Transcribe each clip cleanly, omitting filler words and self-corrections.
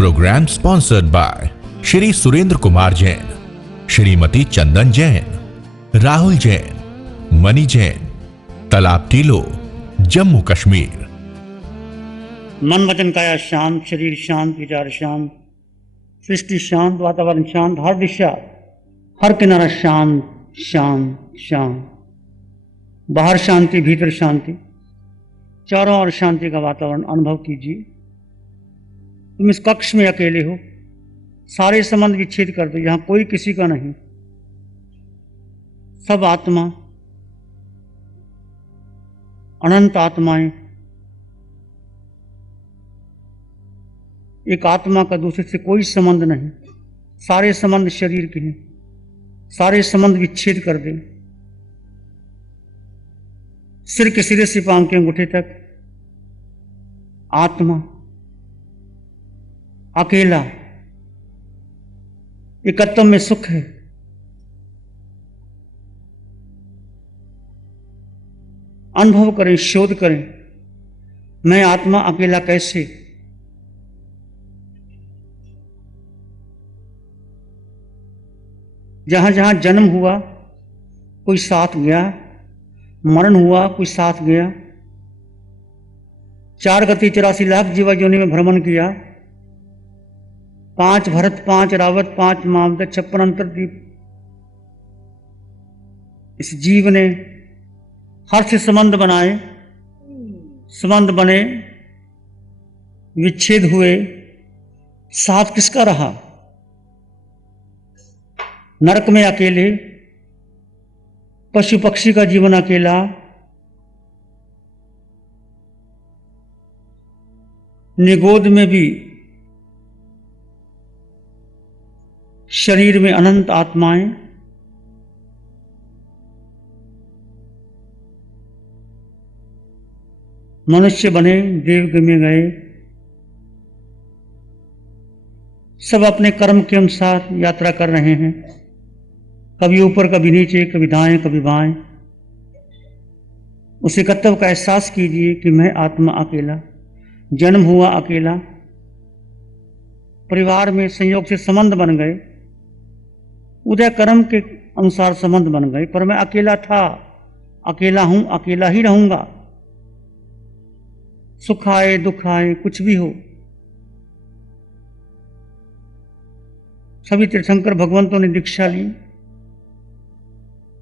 Programme sponsored by Shri Surendra Kumar Jain, Shrimati Chandan Jain, Rahul Jain, Mani Jain, Talab Tillo, Jammu Kashmir. मन वचन काया शांत, शरीर शांत, विचार शांत, सृष्टि शांत, वातावरण शांत, हर दिशा हर किनारा शांत शांत शांत। बाहर शांति, भीतर शांति, चारों ओर शांति का वातावरण अनुभव कीजिए। तुम इस कक्ष में अकेले हो, सारे संबंध विच्छेद कर दो, यहां कोई किसी का नहीं। सब आत्मा, अनंत आत्माएं, एक आत्मा का दूसरे से कोई संबंध नहीं। सारे संबंध शरीर के हैं, सारे संबंध विच्छेद कर दे। सिर के सिरे से पांव के अंगूठे तक आत्मा अकेला, एकत्व में सुख है। अनुभव करें, शोध करें, मैं आत्मा अकेला कैसे। जहां जहां जन्म हुआ कोई साथ गया, मरण हुआ कोई साथ गया, 4 गति 84 लाख जीवा योनि में भ्रमण किया, 5 भरत, 5 रावत, 5 मामद, 56 अंतरदीप। इस जीव ने हर से संबंध बनाए, संबंध बने, विच्छेद हुए, साथ किसका रहा। नरक में अकेले, पशु पक्षी का जीवन अकेला, निगोद में भी शरीर में अनंत आत्माएं, मनुष्य बने, देव में गए, सब अपने कर्म के अनुसार यात्रा कर रहे हैं, कभी ऊपर कभी नीचे, कभी दाएं कभी बाएं। उस एकत्व का एहसास कीजिए कि मैं आत्मा अकेला, जन्म हुआ अकेला, परिवार में संयोग से संबंध बन गए, उदय कर्म के अनुसार संबंध बन गए, पर मैं अकेला था, अकेला हूं, अकेला ही रहूंगा। सुख आए दुख आए कुछ भी हो, सभी तीर्थंकर भगवंतों ने दीक्षा ली,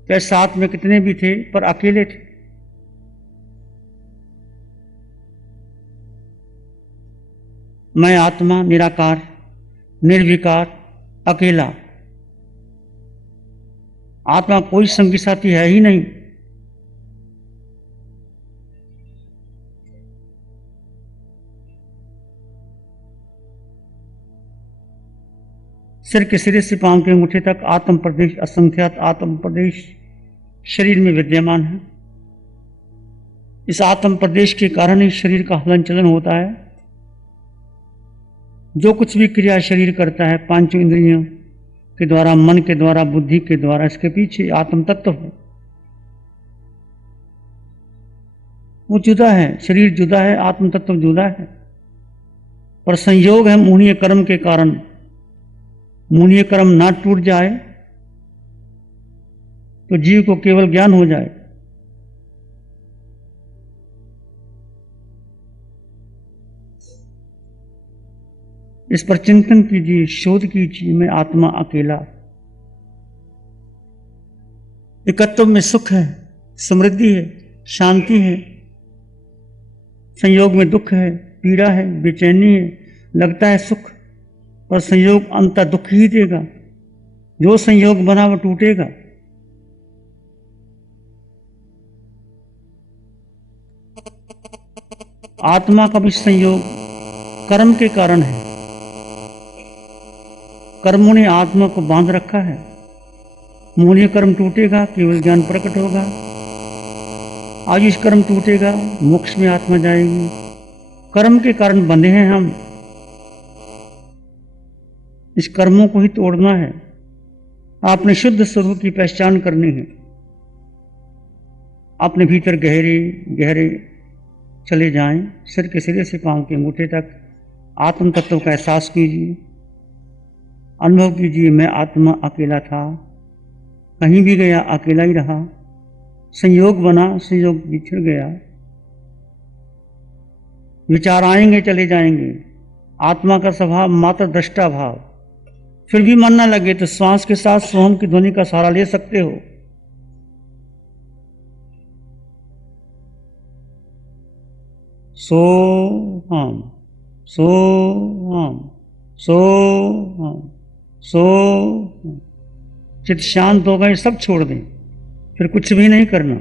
चाहे साथ में कितने भी थे पर अकेले थे। मैं आत्मा निराकार, निर्विकार, अकेला। आत्मा कोई संगी साथी है ही नहीं। सिर के सिरे से पांव के अंगूठे तक आत्म प्रदेश, असंख्यात आत्म प्रदेश शरीर में विद्यमान है। इस आत्म प्रदेश के कारण ही शरीर का हलन चलन होता है। जो कुछ भी क्रिया शरीर करता है, पांचों इंद्रियों के द्वारा, मन के द्वारा, बुद्धि के द्वारा, इसके पीछे आत्म तत्व है। वो जुदा है, शरीर जुदा है, आत्म तत्व जुदा है, पर संयोग है मूढ़ीय कर्म के कारण। मूढ़ीय कर्म ना टूट जाए तो जीव को केवल ज्ञान हो जाए। इस पर चिंतन कीजिए, शोध कीजिए, मैं आत्मा अकेला। एकत्व में सुख है, समृद्धि है, शांति है, संयोग में दुख है, पीड़ा है, बेचैनी है, लगता है सुख, पर संयोग अंत दुख ही देगा। जो संयोग बना वो टूटेगा। आत्मा का भी संयोग कर्म के कारण है। कर्मों ने आत्मा को बांध रखा है। मूल्य कर्म टूटेगा, केवल ज्ञान प्रकट होगा। आज इस कर्म टूटेगा, मोक्ष में आत्मा जाएगी। कर्म के कारण बंधे हैं हम, इस कर्मों को ही तोड़ना है। आपने शुद्ध स्वरूप की पहचान करनी है। अपने भीतर गहरे गहरे चले जाएं, सिर के सिरे से पांव के अंगूठे तक आत्म तत्व का एहसास कीजिए, अनुभव कीजिए मैं आत्मा अकेला था, कहीं भी गया अकेला ही रहा, संयोग बना संयोग बिछड़ गया, विचार आएंगे चले जाएंगे, आत्मा का स्वभाव मात्र दृष्टा भाव। फिर भी मन न लगे तो श्वास के साथ सोहम की ध्वनि का सहारा ले सकते हो। सोहम सोहम सोहम सोहम। चित शांत हो गए, सब छोड़ दें, फिर कुछ भी नहीं करना।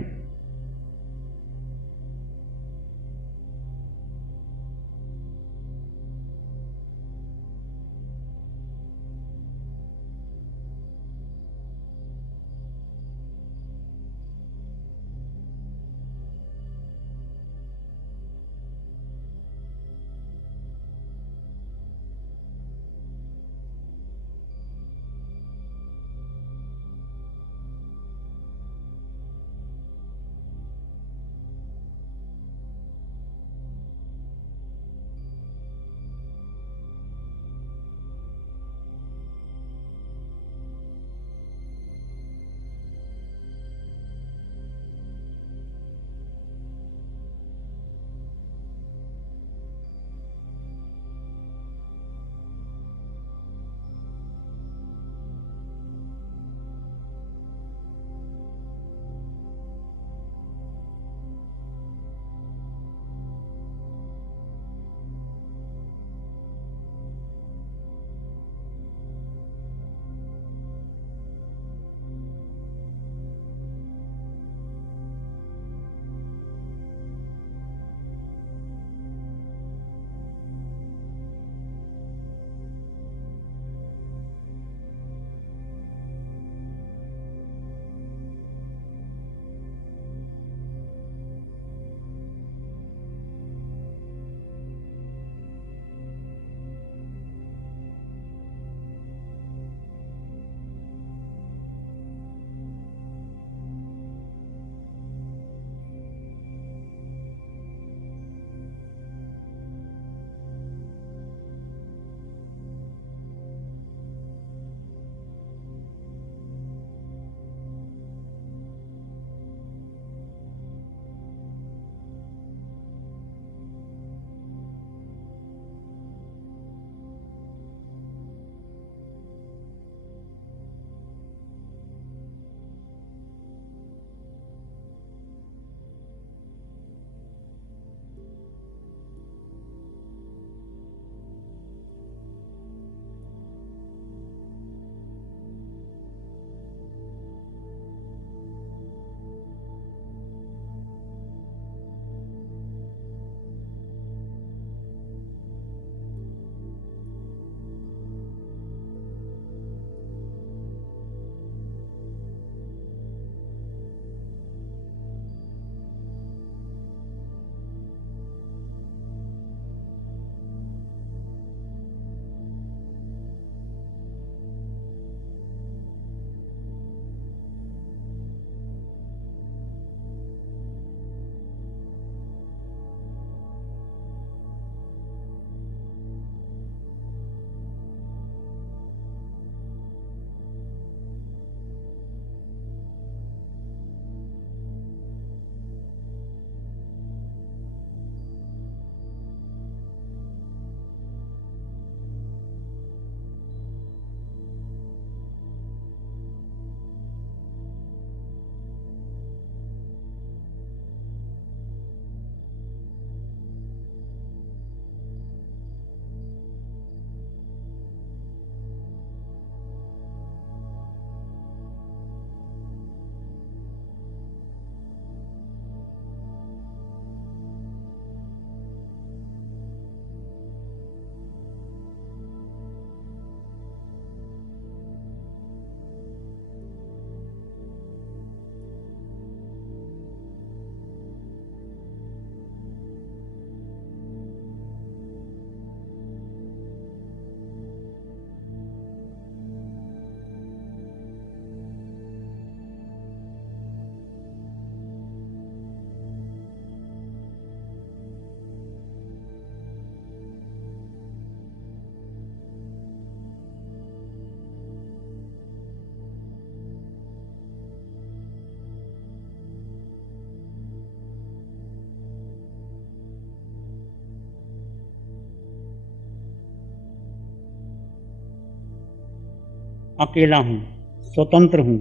अकेला हूँ, स्वतंत्र हूँ,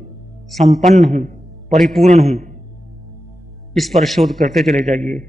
संपन्न हूँ, परिपूर्ण हूँ, इस पर शोध करते चले जाइए।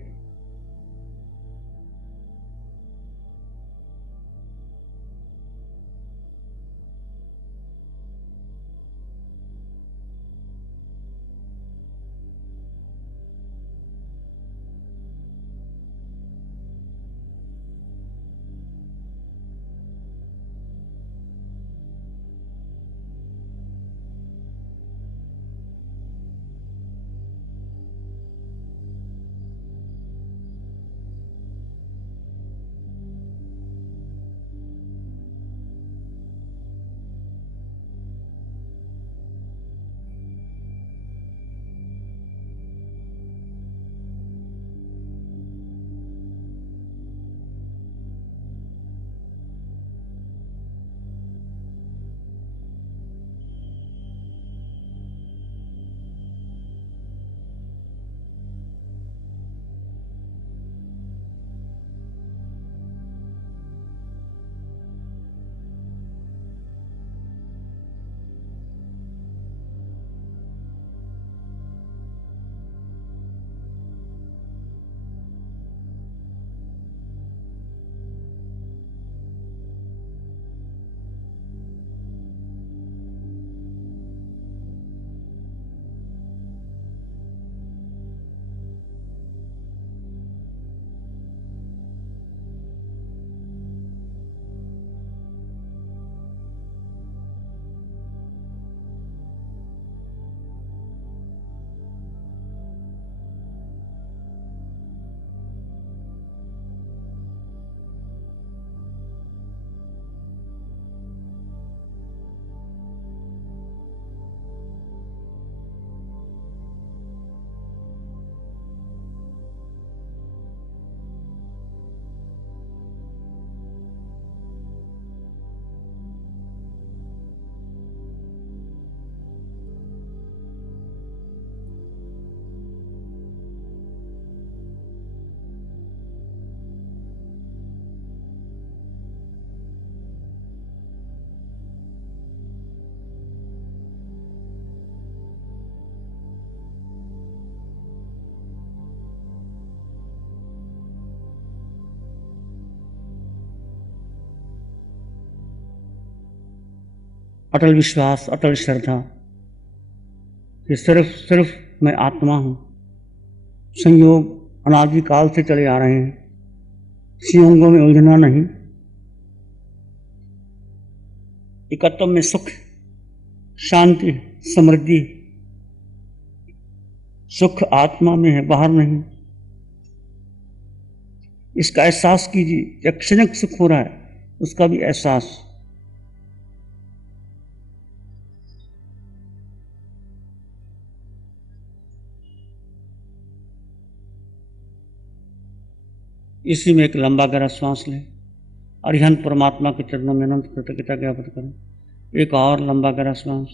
अटल विश्वास, अटल श्रद्धा कि सिर्फ मैं आत्मा हूँ। संयोग अनादिकाल से चले आ रहे हैं, संयोगों में उलझना नहीं। एकत्व में सुख, शांति, समृद्धि। सुख आत्मा में है, बाहर नहीं। इसका एहसास कीजिए। क्षणिक सुख हो रहा है, उसका भी एहसास। इसी में एक लंबा गहरा श्वास लें। अरिहंत परमात्मा के चरणों में अनंत कृतज्ञता ज्ञापित करें। एक और लंबा गहरा श्वास।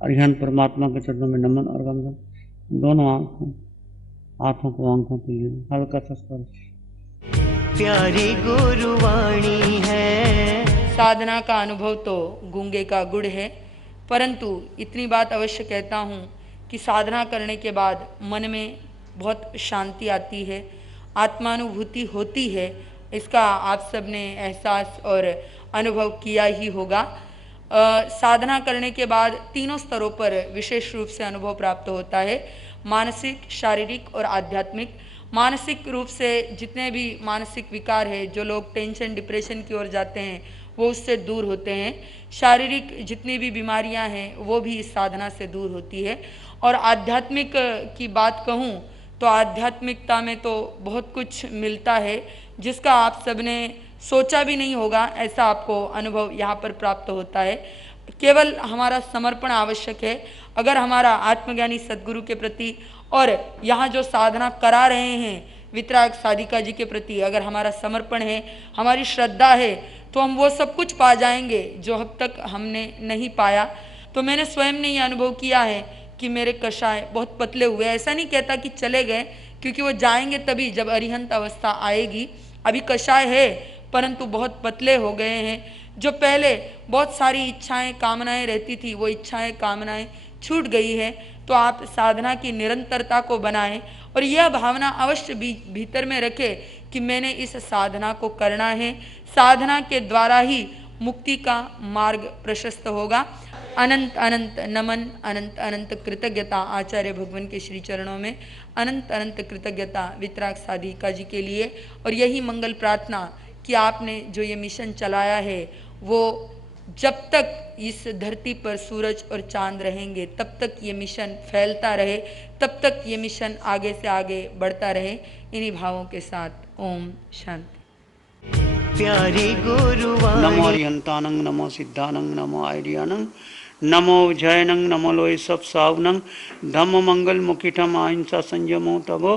अरिहंत परमात्मा के चरणों में नमन और वंदन। दोनों हाथों को आंखों के लिए हल्का सा स्पर्श। प्यारी गुरुवाणी है। साधना का अनुभव तो गूंगे का गुड़ है, परंतु इतनी बात अवश्य कहता हूँ कि साधना करने के बाद मन में बहुत शांति आती है, आत्मानुभूति होती है। इसका आप सब ने एहसास और अनुभव किया ही होगा। साधना करने के बाद तीनों स्तरों पर विशेष रूप से अनुभव प्राप्त होता है, मानसिक, शारीरिक और आध्यात्मिक। मानसिक रूप से जितने भी मानसिक विकार है, जो लोग टेंशन डिप्रेशन की ओर जाते हैं, वो उससे दूर होते हैं। शारीरिक जितनी भी बीमारियां हैं वो भी इस साधना से दूर होती है। और आध्यात्मिक की बात कहूँ तो आध्यात्मिकता में तो बहुत कुछ मिलता है जिसका आप सबने सोचा भी नहीं होगा, ऐसा आपको अनुभव यहाँ पर प्राप्त होता है। केवल हमारा समर्पण आवश्यक है। अगर हमारा आत्मज्ञानी सद्गुरु के प्रति और यहाँ जो साधना करा रहे हैं वितराग साधिका जी के प्रति अगर हमारा समर्पण है, हमारी श्रद्धा है, तो हम वो सब कुछ पा जाएंगे जो अब तक हमने नहीं पाया। तो मैंने स्वयं ने ये अनुभव किया है कि मेरे कषाय बहुत पतले हुए। ऐसा नहीं कहता कि चले गए, क्योंकि वो जाएंगे तभी जब अरिहंत अवस्था आएगी। अभी कषाय है परंतु बहुत पतले हो गए हैं। जो पहले बहुत सारी इच्छाएं कामनाएं रहती थी, वो इच्छाएं कामनाएं छूट गई है। तो आप साधना की निरंतरता को बनाएं और यह भावना अवश्य भीतर में रखें कि मैंने इस साधना को करना है। साधना के द्वारा ही मुक्ति का मार्ग प्रशस्त होगा। अनंत अनंत नमन, अनंत अनंत कृतज्ञता आचार्य भगवान के श्री चरणों में, अनंत अनंत कृतज्ञता वितराग साधिका जी के लिए। और यही मंगल प्रार्थना कि आपने जो ये मिशन चलाया है वो जब तक इस धरती पर सूरज और चांद रहेंगे तब तक ये मिशन फैलता रहे, तब तक ये मिशन आगे से आगे बढ़ता रहे। इन्हीं भावों के साथ ओम शांति। प्यारे गुरुवाणी नमो अरिहंतानंग, नमो सिद्धानंग, नमो आर्यानंग, नमो जयनंग, नमो लोय सब सावनंग, धम्म मंगल मुखिठम अहिंसा संयमो तभो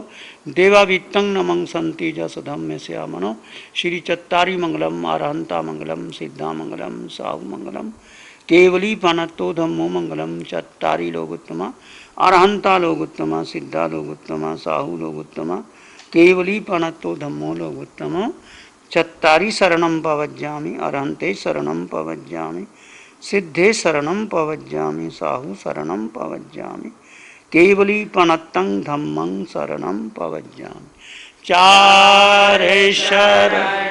देवावित्तं नमं संति जस धम्म श्यामनो। श्री चत्तारी मंगलम, अरहंता मंगलम, सिद्धा मंगलम, साहु मंगलम, केवली पनत्तो धम्मो मंगलम। चत्तारी लोगोत्तमा, अरहंता लोगोत्तमा, सिद्धा लोगोत्तमा, साहु लोगोत्तमा, केवली पनत्तो धम्मो लोगोत्तमा। चत्तारी शरणं पवज्जामि, अरहंते शरणं पवज्जामि, सिद्धे शरणं पवज्जामि, साहु शरणं पवज्जामि, केवली पनत्तं धम्मं शरणं पवज्जामि। चारे शरण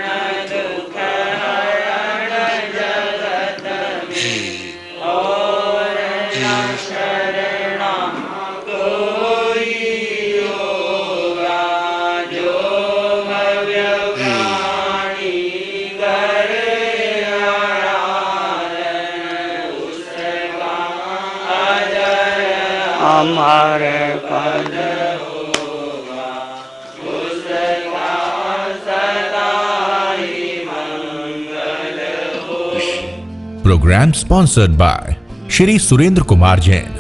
हमारे पद होगा उसका सदा ही मंगल हो। Programme sponsored by Shri Surendra Kumar Jain,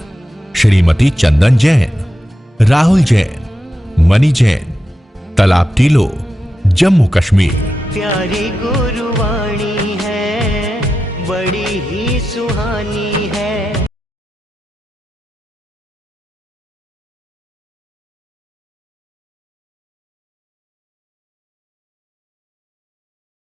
Shrimati Chandan Jain, Rahul Jain, Mani Jain, Talab Tillo, Jammu Kashmir. प्यारी गुरुवाणी है, बड़ी ही सुहानी है।